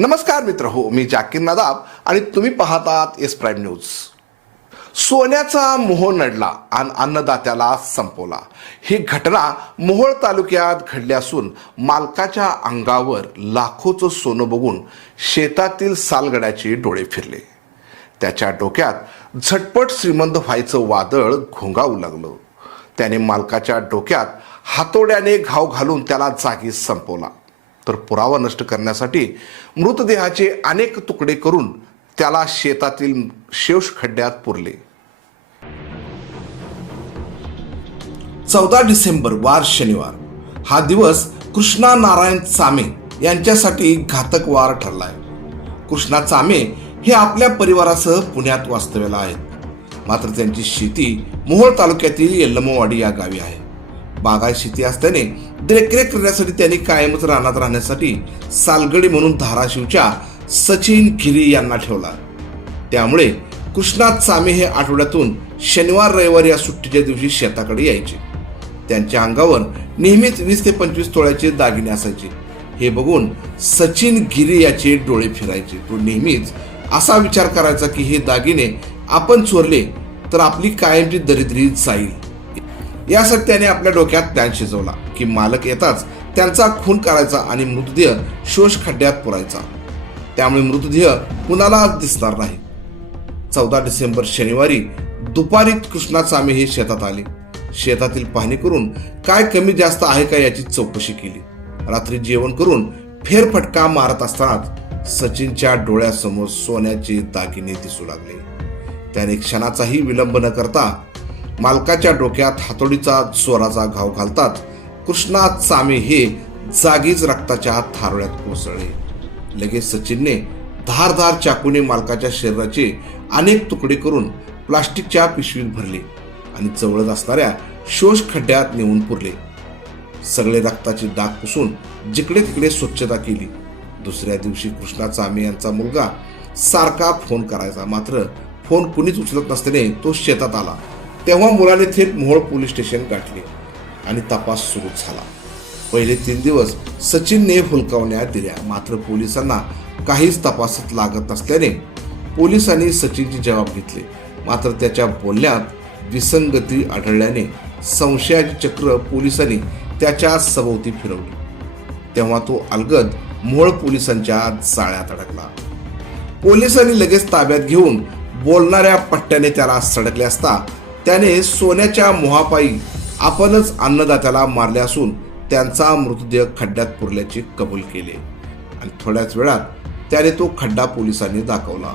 नमस्कार मित्र हो मी जाकीर नदाब आणि तुम्ही पाहतात एस प्राईम न्यूज. सोन्याचा मोह नडला आणि अन्नदात्याला संपवला. ही घटना मोहोळ तालुक्यात घडली असून मालकाच्या अंगावर लाखोचं सोनं बघून शेतातील सालगड्याचे डोळे फिरले. त्याच्या डोक्यात झटपट श्रीमंत व्हायचं वादळ घोंगावू लागलं. त्याने मालकाच्या डोक्यात हातोड्याने घाव घालून त्याला जागी संपवला. तर पुरावा नष्ट करण्यासाठी मृतदेहाचे अनेक तुकडे करून त्याला शेतातील शेवश खड्ड्यात पुरले. चौदा डिसेंबर वार शनिवार. हा दिवस कृष्णा नारायण चामे यांच्यासाठी घातक वार ठरलाय. कृष्णा चामे हे आपल्या परिवारासह पुण्यात वास्तव्याला आहेत. मात्र त्यांची शेती मोहोळ तालुक्यातील यल्लमवाडी या गावी आहे. बागाय शेती असल्याने देखरेख करण्यासाठी त्यांनी कायमच रानात राहण्यासाठी सालगडी म्हणून धाराशिवच्या सचिन गिरी यांना ठेवला. त्यामुळे कृष्णात चामे हे आठवड्यातून शनिवार रविवार या सुट्टीच्या दिवशी शेताकडे यायचे. त्यांच्या अंगावर नेहमीच वीस ते पंचवीस तोळ्याचे दागिने असायचे. हे बघून सचिन गिरी याचे डोळे फिरायचे. तो नेहमीच असा विचार करायचा की हे दागिने आपण चोरले तर आपली कायमची दरिद्री जाईल. यासाठी त्याने आपल्या डोक्यात प्लॅन शिजवला की मालक येताच त्यांचा खून करायचा आणि मृतदेह शोष खड्ड्यात पुरायचा. त्यामुळे मृतदेह कुणाला दिसणार नाही. चौदा डिसेंबर शनिवारी दुपारी कृष्णाचामी हे शेतात आले. शेतातील पाहणी करून काय कमी जास्त आहे का याची चौकशी केली. रात्री जेवण करून फेरफटका मारत असतानाच सचिनच्या डोळ्यासमोर सोन्याचे दागिने दिसू लागले. त्याने क्षणाचाही विलंब न करता मालकाच्या डोक्यात हातोडीचा जोराचा घाव घालतात. कृष्णा चामे हे जागीच रक्ताच्या थारोळ्यात कोसळले. लगेच सचिनने धारधार चाकूने मालकाच्या शरीराचे अनेक तुकडे करून प्लास्टिकच्या पिशवीत भरले आणि जवळच असणाऱ्या शोष खड्ड्यात नेऊन पुरले. सगळे रक्ताचे डाग पुसून जिकडे तिकडे स्वच्छता केली. दुसऱ्या दिवशी कृष्णा चामे यांचा मुलगा सारखा फोन करायचा. मात्र फोन कुणीच उचलत नसल्याने तो शेतात आला. तेव्हा मुलाने थेट मोहोळ पोलीस स्टेशन गाठले आणि तपास सुरू झाला. पहिले तीन दिवस सचिनने हुलकावण्यात दिल्या. मात्र पोलिसांना काहीच तपासात लागत नसल्याने पोलिसांनी सचिनचे जबाब घेतले. मात्र त्याच्या बोलण्यात विसंगती आढळल्याने संशयाचे चक्र पोलिसांनी त्याच्या सभोवती फिरवली. तेव्हा तो अलगद मोहोळ पोलिसांच्या जाळ्यात अडकला. पोलिसांनी लगेच ताब्यात घेऊन बोलणाऱ्या पट्ट्याने त्याला सडकले असता त्याने सोन्याच्या मोहापायी आपणच अन्नदात्याला मारले असून त्यांचा मृतदेह खड्ड्यात पुरल्याचे कबूल केले. आणि थोड्याच वेळात त्याने तो खड्डा पोलिसांनी दाखवला.